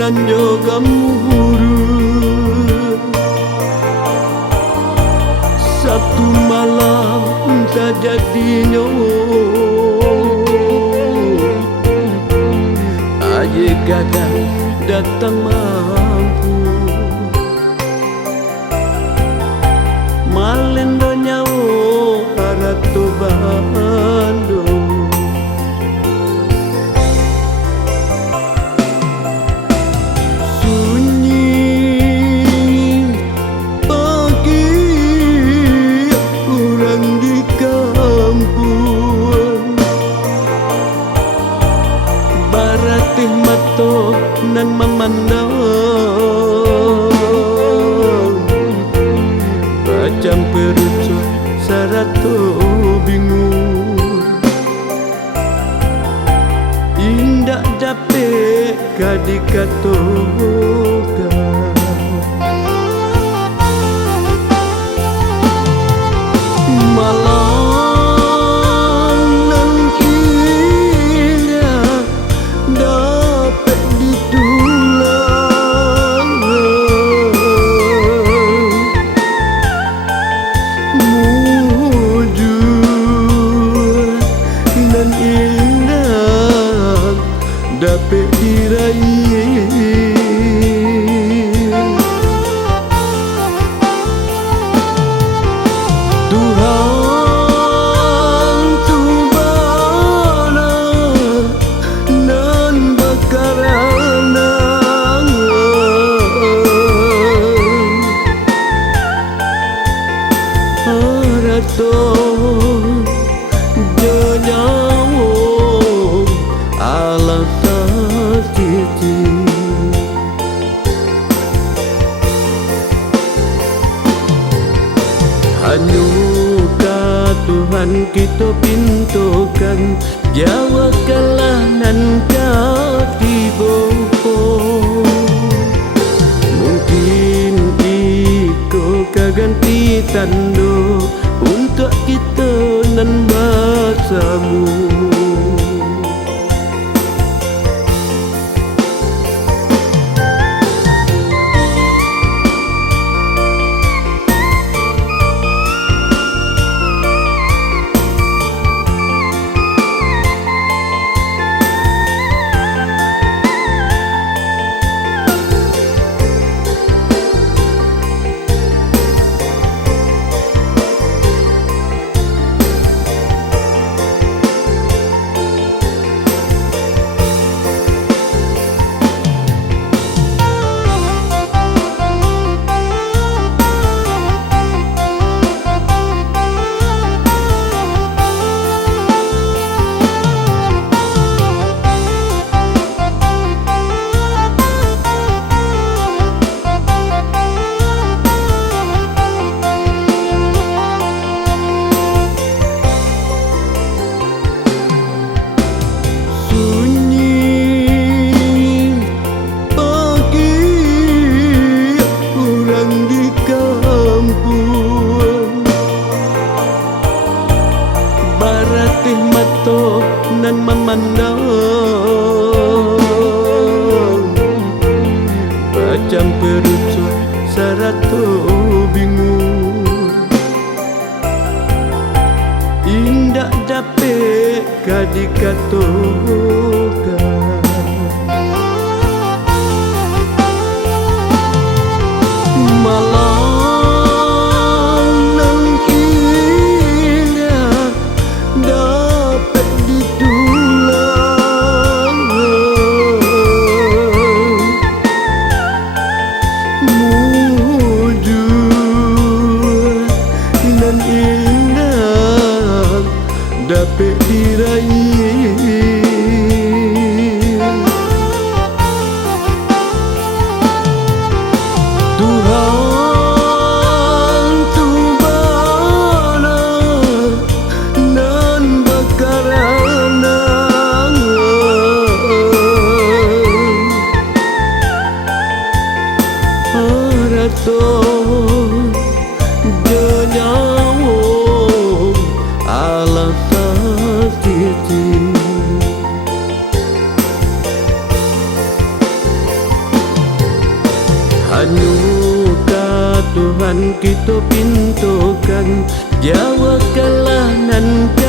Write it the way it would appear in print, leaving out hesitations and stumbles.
nan yoga muhuru. Satu malam tak jadinya aye kadang datang mampu malen donyawo arato bando nan memandang macam perucut sarato bingung indak dapat kadikatokan malam nan indah dapat dapat diraih. Tuhan tu bala nan bakarana arato jenyawo alas Hanukkah Tuhan kita pintukan jawabkanlah nan tiba mungkin iko kaganti tando untuk kita nan basamu. Baratih mato nan memandang macam perucut sarato bingung indak dapat kadikatokan dapat diraih. Tuhan tu bala nan bakarana arato jenyawo alas kita pintukan, jawabkanlah nanti